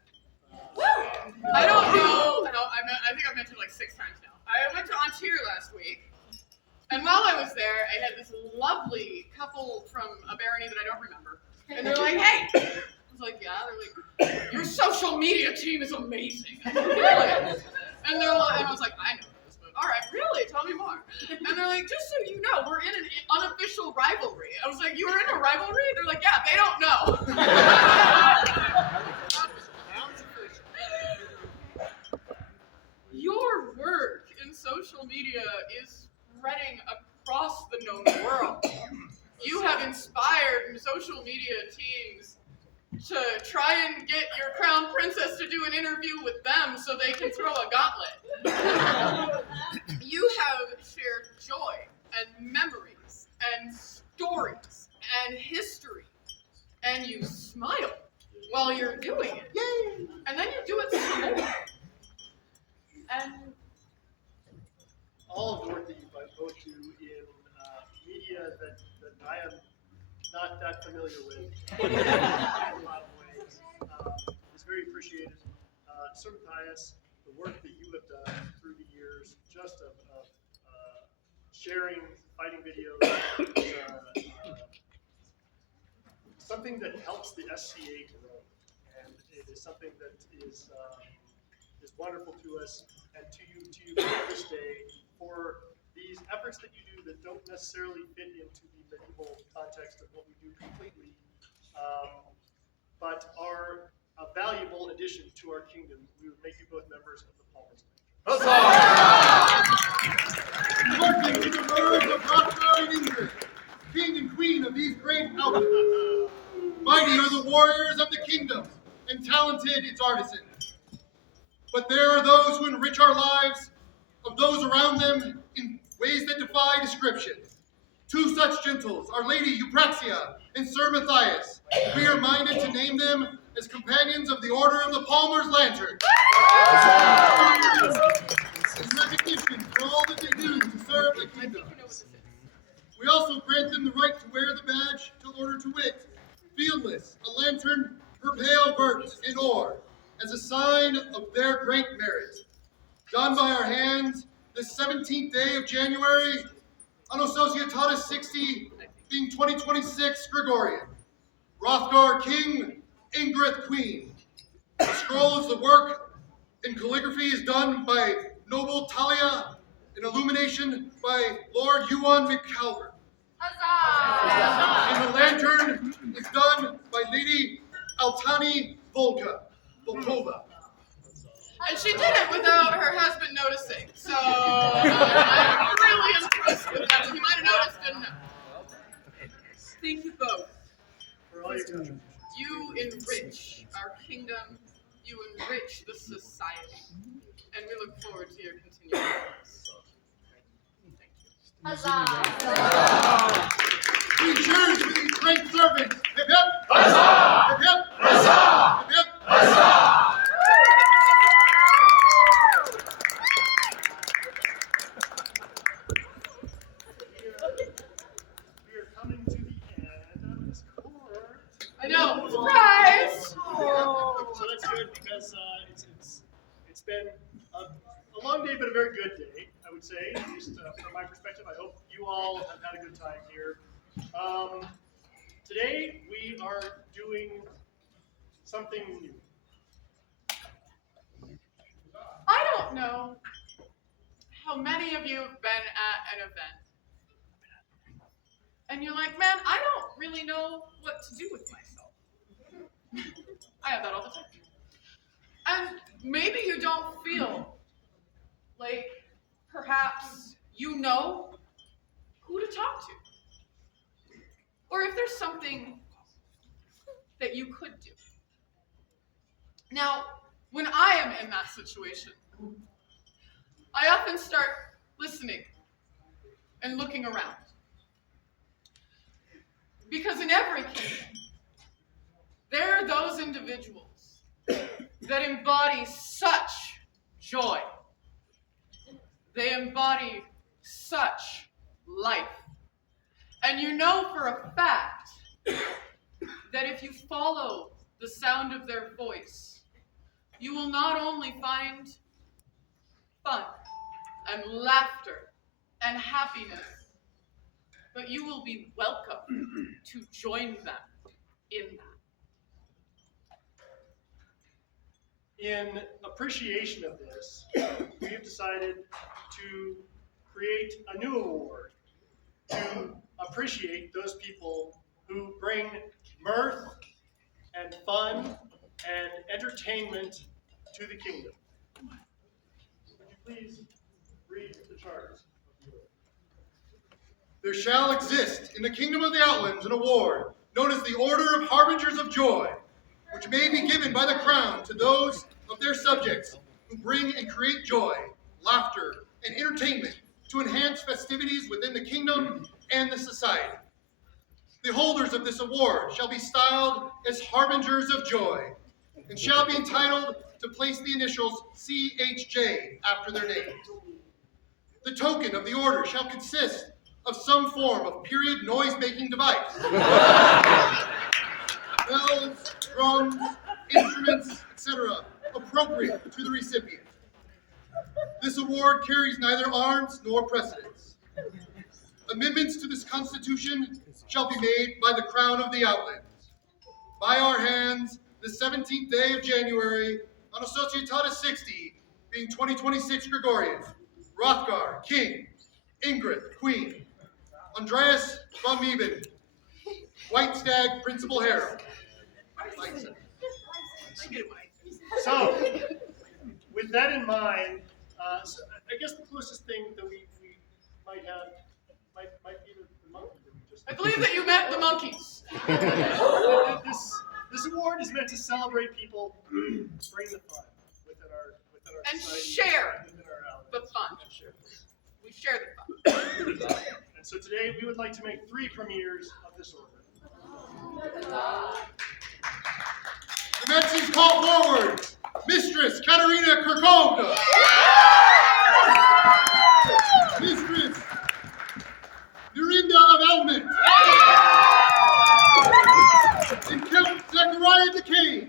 I don't know. I think I've mentioned like 6 times now. I went to Ontario last week, and while I was there, I had this lovely couple from a barony that I don't remember, and they're like, "Hey," I was like, "Yeah." They're like, "Your social media team is amazing." Really? And they're like, and I was like, "I know this, but all right, really? Tell me more." And they're like, "Just so you know, we're in an unofficial rivalry." I was like, "You were in a rivalry?" They're like, "Yeah, they don't know." Your work in social media is spreading across the known world. You have inspired social media teams to try and get your crown princess to do an interview with them so they can throw a gauntlet. You have shared joy and memories and stories and history, and you smile while you're doing it. Yay! And then you do it some more. And all of the work that you both do in media that I am not that familiar with in a lot of ways is very appreciated. Sir Matthias, the work that you have done through the years, just of sharing fighting videos, something that helps the SCA grow, and it is something that is wonderful to us and to you this day for these efforts that you do that don't necessarily fit into the medieval context of what we do completely, but are a valuable addition to our kingdom. We would make you both members of the Palmers. Hearken to the words of Hrothgar and Ingrid, king and queen of these great outlaws. Mighty are the warriors of the kingdom, and talented its artisans. But there are those who enrich our lives of those around them in ways that defy description. 2 such gentles, Our Lady Eupraxia and Sir Matthias. We are minded to name them as companions of the Order of the Palmer's Lantern. In recognition for all that they do to serve the kingdom. We also grant them the right to wear the badge to order to wit, fieldless, a lantern, her pale vert and oar, as a sign of their great merit. Done by our hands this 17th day of January, Anno Societatis 60, being 2026 Gregorian. Hrothgar King, Ingrid Queen. The scroll is the work, and calligraphy is done by noble Talia, and illumination by Lord Yuan McCalvert. And the lantern is done by Lady Altani Volkova. And she did it without her husband noticing. So I'm really impressed with that. He might have noticed, didn't know. Thank you both. For all your contributions. You enrich our kingdom. You enrich the society. And we look forward to your continued efforts. We cheers for these great servants. Hip hip! Huzzah! Hip hip! Huzzah! Hip hip! Huzzah! We are coming to the end of this court. I know. Surprise! So that's good because it's been a long day, but a very good day, I would say, at least from my perspective. I hope you all have had a good time here. Today we are doing something new. I don't know how many of you have been at an event. And you're like, man, I don't really know what to do with myself. I have that all the time. And maybe you don't feel like perhaps you know who to talk to. Or if there's something that you could do. Now, when I am in that situation, I often start listening and looking around. Because in every kingdom, there are those individuals that embody such joy They embody such life. And you know for a fact that if you follow the sound of their voice, you will not only find fun and laughter and happiness, but you will be welcome to join them in that. In appreciation of this, we have decided to create a new award to appreciate those people who bring mirth and fun and entertainment to the kingdom. Would you please read the charters? There shall exist in the kingdom of the Outlands an award known as the Order of Harbingers of Joy, which may be given by the crown to those of their subjects who bring and create joy, laughter, and entertainment to enhance festivities within the kingdom and the society. The holders of this award shall be styled as Harbingers of Joy and shall be entitled to place the initials CHJ after their names. The token of the order shall consist of some form of period noise-making device. Bells, drums, instruments, etc., appropriate to the recipient. This award carries neither arms nor precedence. Amendments to this Constitution shall be made by the Crown of the Outlands. By our hands, the 17th day of January, on Associatada 60, being 2026 Gregorian, Hrothgar, King, Ingrid, Queen, Andreas von Mieben, White Stag, Principal Herald. So, with that in mind, so I guess the closest thing that we might have might be the monkey that we just. I believe that you met the monkeys. This award is meant to celebrate people who bring the fun within our And society, share within our outlets. the fun. And share the fun. We share the fun. And so today we would like to make 3 premieres of this order. The mentions call forward Mistress Katerina Kirkovna, Mistress Nurinda of Elmont, and Count Zechariah DeCane.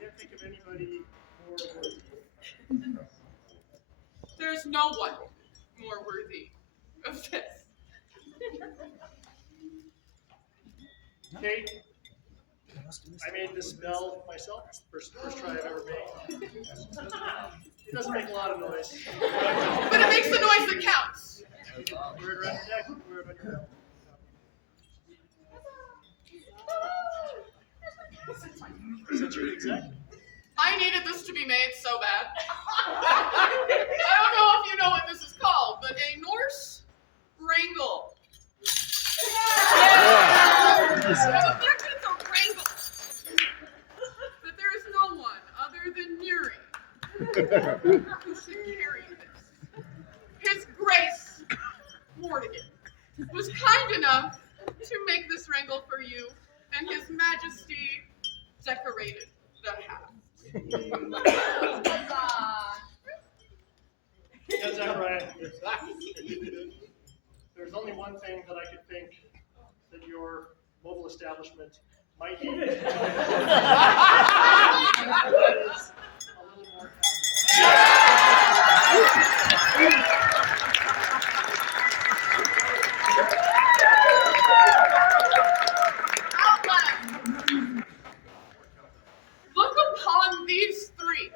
Can't think of anybody more worthy. There's no one more worthy of this. Kate, I made this bell myself. It's the first try I've ever made. It doesn't make a lot of noise. But it makes the noise that counts. Wear it around your neck, wear it on your belt. Is that you exactly? I needed this to be made so bad. I don't know if you know what this is called, but a Norse wrangle. The fact that it's a wrangle, that there is no one other than Neri who should carry this. His Grace Mortigan was kind enough to make this wrangle for you, and His Majesty decorated the house. Yeah, Zachariah, there's only one thing that I could think that your mobile establishment might need. That is a little more Outlands! Look upon these 3.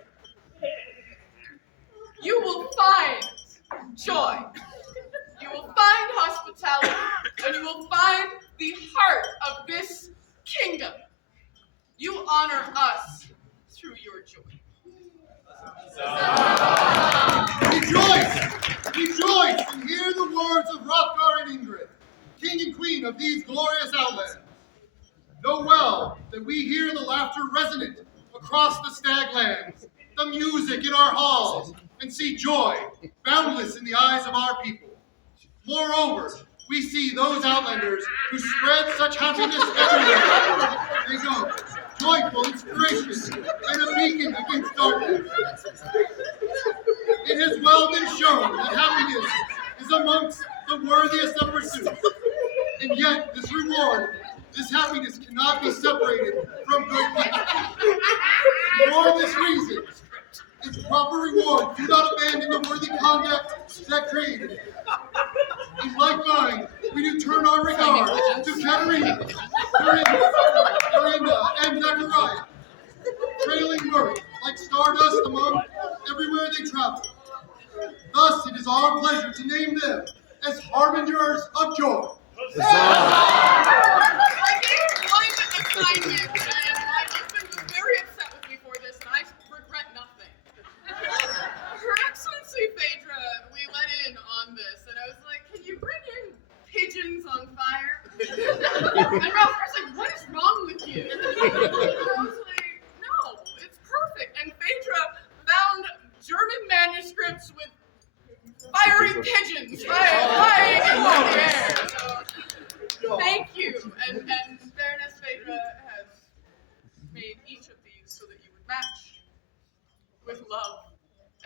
You will find joy. You will find hospitality. And you will find the heart of this kingdom. You honor us through your joy. Rejoice! Rejoice and hear the words of Hrothgar and Ingrid, king and queen of these glorious outlands. Know well that we hear the laughter resonant across the staglands, the music in our halls, and see joy boundless in the eyes of our people. Moreover, we see those outlanders who spread such happiness everywhere they go, joyful inspiration and a beacon against darkness. It has well been shown that happiness is amongst the worthiest of pursuits, and yet this reward, this happiness cannot be separated from good people. For this reason, its proper reward, do not abandon the worthy conduct that created it. In like mind, we do turn our regard to Katerina, Dorinda, and Zechariah, trailing mirth like stardust among everywhere they travel. Thus, it is our pleasure to name them as harbingers of joy. I gave one assignment, and my husband was very upset with me for this, and I regret nothing. Her Excellency Phaedra, we let in on this, and I was like, can you bring in pigeons on fire? And Ralph's like, what is wrong with you? And I was like, no, it's perfect. And Phaedra found German manuscripts with fiery pigeons flying into the air. So, thank you. And Baroness Phaedra has made each of these so that you would match with love.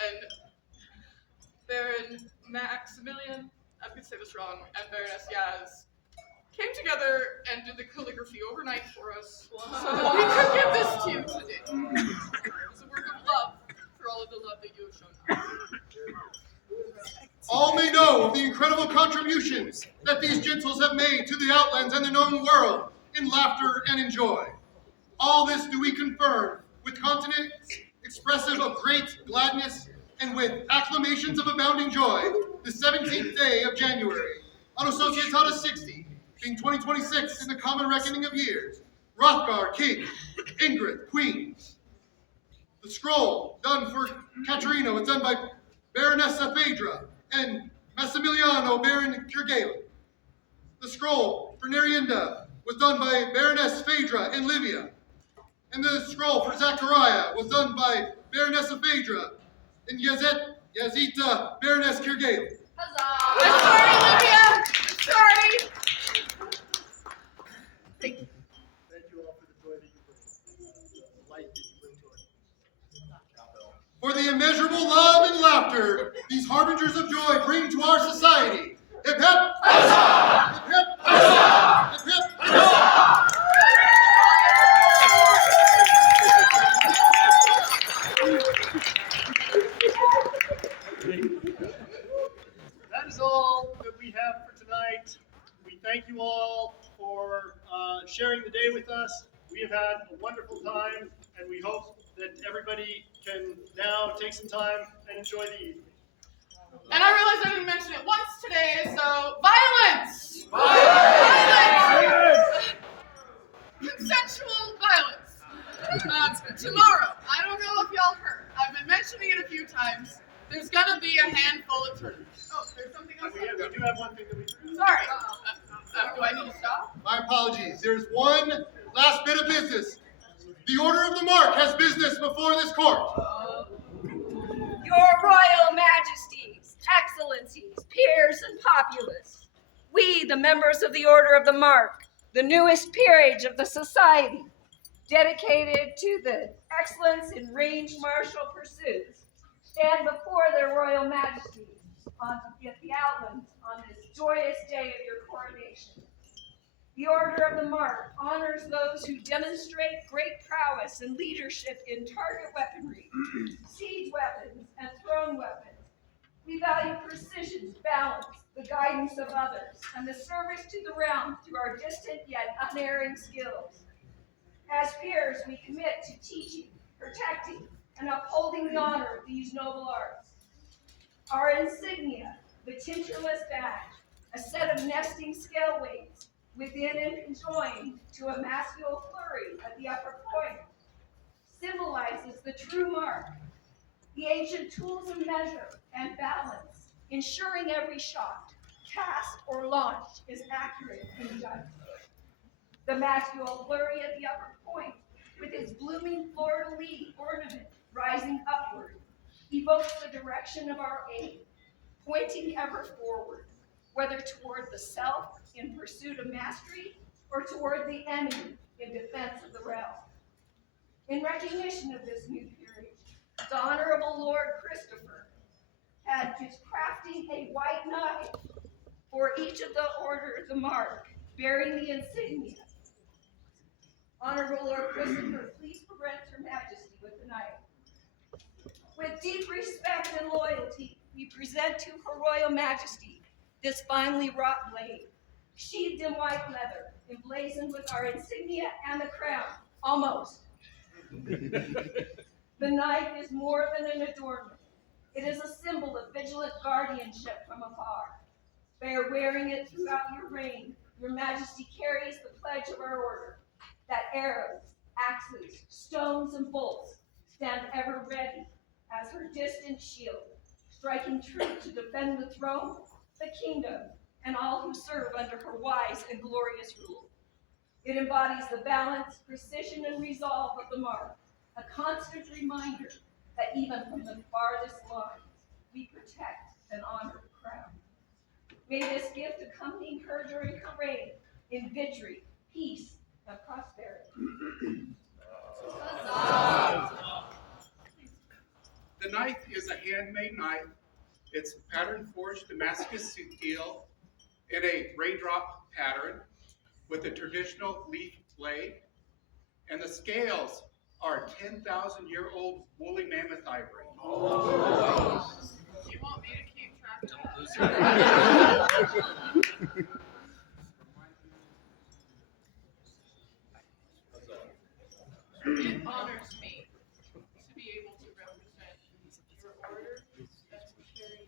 And Baron Maximilian, I'm going to say this wrong, and Baroness Yaz came together and did the calligraphy overnight for us so that we could give this to you today. It's a work of love for all of the love that you have shown us. All may know of the incredible contributions that these gentles have made to the Outlands and the known world in laughter and in joy. All this do we confirm with continents expressive of great gladness and with acclamations of abounding joy, the 17th day of January, Anno Societatis 60, being 2026 in the common reckoning of years, Hrothgar, king, Ingrid, queen. The scroll done for Caterina was done by Baronessa Phaedra and Massimiliano Baron Kirgalen. The scroll for Nerienda was done by Baroness Phaedra and Livia. And the scroll for Zechariah was done by Baronessa Phaedra and Yazita Baroness Kirgalen. Huzzah! I'm sorry, Olivia! I'm sorry! Thank you. Thank you all for the joy that you bring, the light that you bring to us. For the immeasurable love and laughter these harbingers of joy bring to our society. Hip hip! Huzzah! Hip hip! Huzzah! Hip hip! Huzzah! That is all that we have for tonight. We thank you all for sharing the day with us. We have had a wonderful time, and we hope that everybody can now take some time and enjoy the evening. And I realized I didn't mention it once today, so violence! Violence! Consensual violence. Tomorrow, I don't know if y'all heard, I've been mentioning it a few times, there's gonna be a handful of tournaments. Oh, there's something else? We do have one thing that we Sorry. Do I need to stop? My apologies. There's one last bit of business. The Order of the Mark has business before this court. Your Royal Majesties, Excellencies, peers, and populace, we, the members of the Order of the Mark, the newest peerage of the Society, dedicated to the excellence in ranged martial pursuits, stand before their Royal Majesties at the Outlands on this joyous day of your coronation. The Order of the Mark honors those who demonstrate great prowess and leadership in target weaponry, siege weapons, and thrown weapons. We value precision, balance, the guidance of others, and the service to the realm through our distant yet unerring skills. As peers, we commit to teaching, protecting, and upholding the honor of these noble arts. Our insignia, the tinctureless badge, a set of nesting scale weights, within and conjoined to a masculine flurry at the upper point, symbolizes the true mark. the ancient tools of measure and balance, ensuring every shot, cast, or launch is accurate and just. The masculine flurry at the upper point, with its blooming fleur-de-lis ornament rising upward, evokes the direction of our aim, pointing ever forward, whether toward the self in pursuit of mastery or toward the enemy in defense of the realm. In recognition of this new period, the Honorable Lord Christopher is crafting a white knife for each of the Order of the Mark, bearing the insignia. Honorable Lord Christopher, please present Her Majesty with the knife. With deep respect and loyalty, we present to Her Royal Majesty this finely wrought blade, sheathed in white leather, emblazoned with our insignia and the crown, almost. The knife is more than an adornment. It is a symbol of vigilant guardianship from afar. By wearing it throughout your reign, Your Majesty carries the pledge of our order, that arrows, axes, stones, and bolts stand ever ready as her distant shield, striking true to defend the throne, the kingdom, and all who serve under her wise and glorious rule. It embodies the balance, precision, and resolve of the Mark, a constant reminder that even from the farthest lines, we protect and honor the crown. May this gift accompany her during her reign in victory, peace, and prosperity. The knife is a handmade knife. It's pattern forged Damascus steel in a raindrop pattern with a traditional leaf blade. And the scales are 10,000-year-old woolly mammoth ivory. You want me to keep track of that? It honors me to be able to represent your order and to carry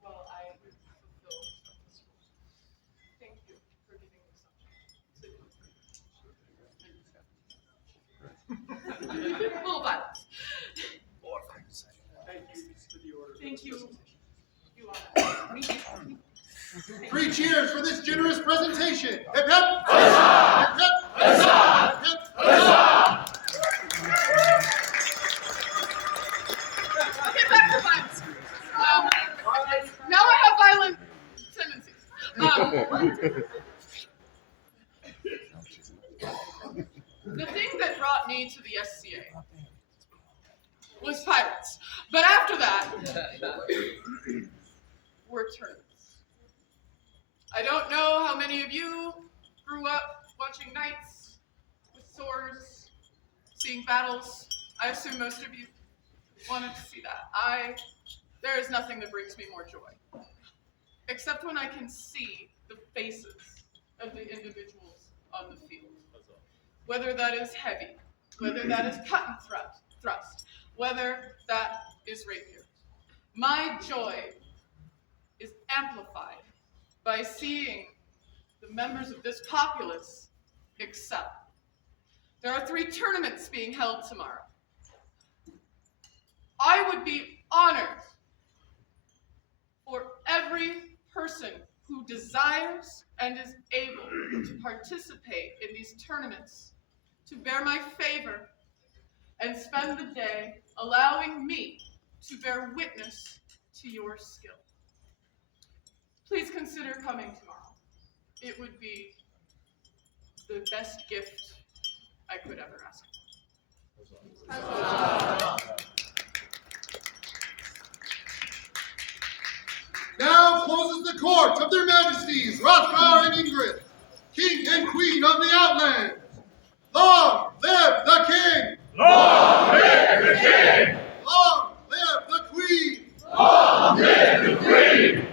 well, I would fulfill this role. Thank you for giving me something. Full violence. Thank you for the order. Thank you. You honor me. 3 cheers for this generous presentation. Hip hip! Huzzah! Hip hip! Huzzah! Hip hip! Huzzah! Okay, back to violence. Now I have violent tendencies. The thing that brought me to the SCA was pirates. But after that, were tournaments. I don't know how many of you grew up watching knights with swords, seeing battles. I assume most of you wanted to see that. There is nothing that brings me more joy, except when I can see the faces of the individuals on the field. Whether that is heavy, whether that is cut and thrust, whether that is rapier. My joy is amplified by seeing the members of this populace excel. There are 3 tournaments being held tomorrow. I would be honored for every person who desires and is able to participate in these tournaments to bear my favor and spend the day allowing me to bear witness to your skill. Please consider coming tomorrow. It would be the best gift I could ever ask. Now closes the court of their majesties, Hrothgar and Ingrid, King and Queen of the Outlands. Long live the King! Long live the King! Long live the Queen! Long live the Queen!